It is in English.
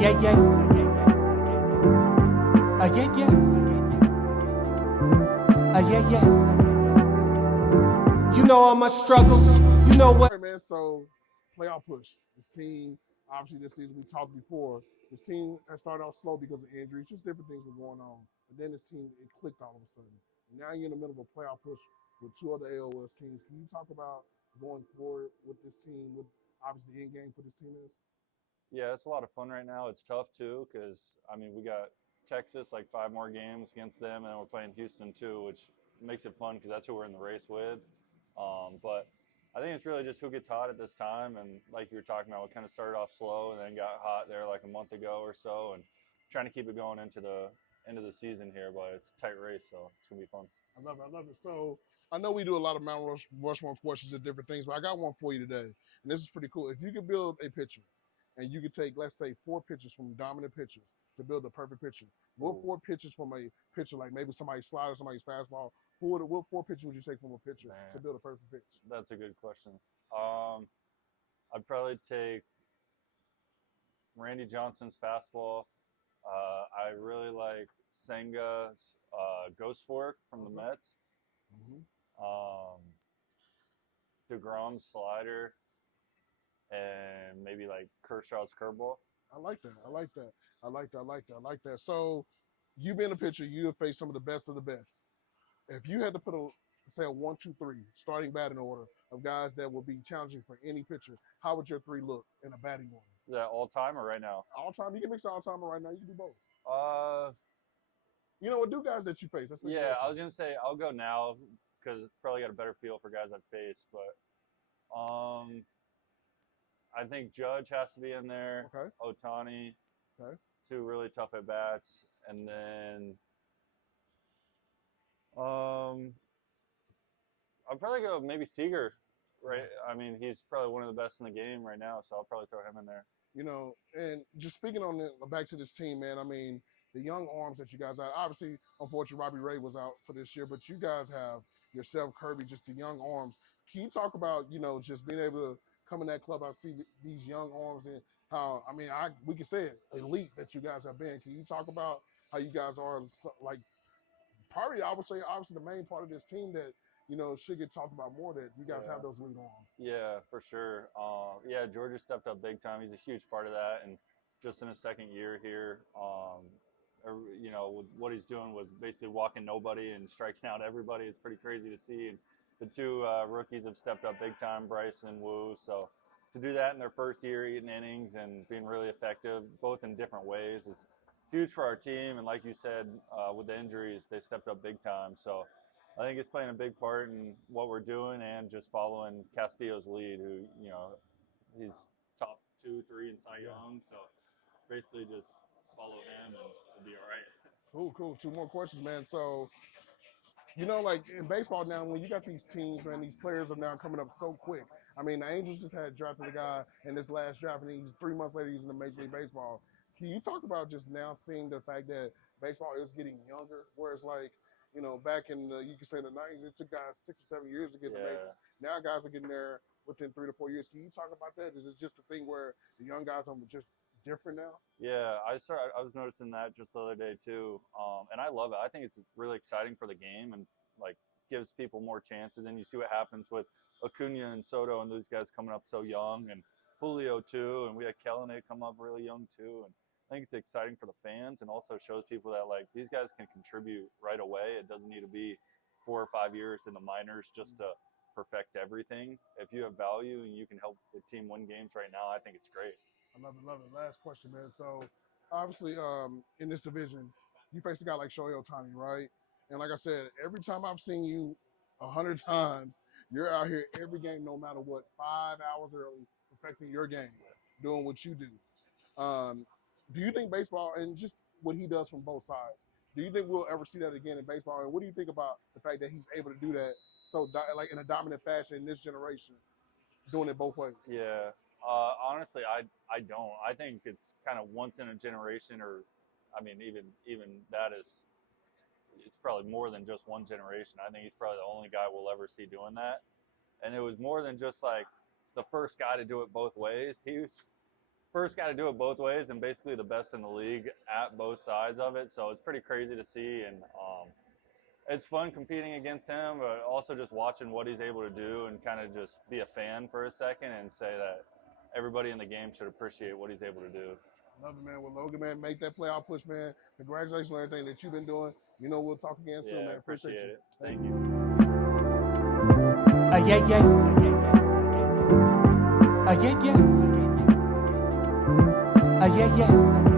yeah, yeah. Yeah, yeah. Yeah, yeah. You know all my struggles. You know what? All right, man. So, playoff push. This team, obviously, this season we talked before. This team has started off slow because of injuries, just different things were going on. But then this team, it clicked all of a sudden. Now you're in the middle of a playoff push with two other AOS teams. Can you talk about going forward with this team? With obviously the end game for this team is. Yeah, it's a lot of fun right now. It's tough too because I mean we got Texas like 5 more games against them, and then we're playing Houston too, which makes it fun because that's who we're in the race with. But I think it's really just who gets hot at this time, and like you were talking about, we kind of started off slow and then got hot there like a month ago or so, and trying to keep it going into the end of the season here. But it's a tight race, so it's gonna be fun. I love it. I love it. So I know we do a lot of Mount Rushmore questions and different things, but I got one for you today, and this is pretty cool. If you could build a picture, and you could take, let's say, 4 pictures from dominant pitchers to build a perfect picture, what Ooh. 4 pictures from a pitcher, like maybe somebody's slider, somebody's fastball, what 4 pictures would you take from a pitcher Man. to build a perfect pitch? That's a good question. I'd probably take Randy Johnson's fastball. I really like Senga's Ghost Fork from the Mets. Mm-hmm. Um, DeGrom's slider, and maybe like Kershaw's curveball. I like that. I like that. I like that. I like that. I like that. So you being a pitcher, you have faced some of the best of the best. If you had to put say a 1, 2, 3 starting batting order of guys that will be challenging for any pitcher, how would your 3 look in a batting order? Is that all time or right now? All time. You can mix all time or right now. You can do both. Uh, You know what? Do guys that you face. Let's make yeah, I was gonna say I'll go now because probably got a better feel for guys I've faced, but I think Judge has to be in there. Okay. Otani. Okay. 2 really tough at bats, and then I'll probably go maybe Seager. Right. I mean, he's probably one of the best in the game right now, so I'll probably throw him in there. You know, and just speaking on back to this team, man. I mean, the young arms that you guys have. Obviously, unfortunately, Robbie Ray was out for this year, but you guys have yourself, Kirby, just the young arms. Can you talk about just being able to come in that club, I see these young arms and how we can say it elite that you guys have been. Can you talk about how you guys are like probably I would say obviously the main part of this team that should get talked about more, that you guys have those elite arms. Yeah, for sure. Yeah, Georgia stepped up big time. He's a huge part of that, and just in his second year here, what he's doing with basically walking nobody and striking out everybody is pretty crazy to see. And the 2 rookies have stepped up big time, Bryce and Wu. So to do that in their first year, eating innings and being really effective, both in different ways, is huge for our team. And like you said, with the injuries, they stepped up big time. So I think it's playing a big part in what we're doing and just following Castillo's lead, who, he's top 2, 3 in Cy Young. So basically just follow him and we'll be all right. Cool. 2 more questions, man. So, like in baseball now, when you got these teams, man, these players are now coming up so quick. I mean, the Angels just had drafted a guy in this last draft, and he's 3 months later, he's in the Major League Baseball. Can you talk about just now seeing the fact that baseball is getting younger, whereas like, back in you can say the 90s, it took guys 6 or 7 years to get the majors. Now guys are getting there within 3 to 4 years. Can you talk about that? Is it just a thing where the young guys are just different now? Yeah, I was noticing that just the other day too, and I love it. I think it's really exciting for the game and like gives people more chances. And you see what happens with Acuna and Soto and those guys coming up so young, and Julio too, and we had Kelenic come up really young too. And I think it's exciting for the fans and also shows people that like these guys can contribute right away. It doesn't need to be 4 or 5 years in the minors just to perfect everything. If you have value and you can help the team win games right now, I think it's great. I love it. Last question, man. So obviously in this division, you face a guy like Shohei Ohtani, right? And like I said, every time I've seen you 100 times, you're out here every game, no matter what, 5 hours early, perfecting your game, doing what you do. Do you think baseball, and just what he does from both sides, do you think we'll ever see that again in baseball? And what do you think about the fact that he's able to do that so like in a dominant fashion in this generation, doing it both ways? Yeah. Honestly, I don't. I think it's kind of once in a generation, or I mean, even that is, it's probably more than just one generation. I think he's probably the only guy we'll ever see doing that. And it was more than just like the first guy to do it both ways. first got to do it both ways, and basically the best in the league at both sides of it. So it's pretty crazy to see, and it's fun competing against him, but also just watching what he's able to do and kind of just be a fan for a second and say that everybody in the game should appreciate what he's able to do. Love it, man. Well, Logan, man, make that playoff push, man. Congratulations on everything that you've been doing. You know, we'll talk again soon, man. Appreciate you. it. Thank you. Yeah, yeah. Yeah, yeah. Yeah, yeah.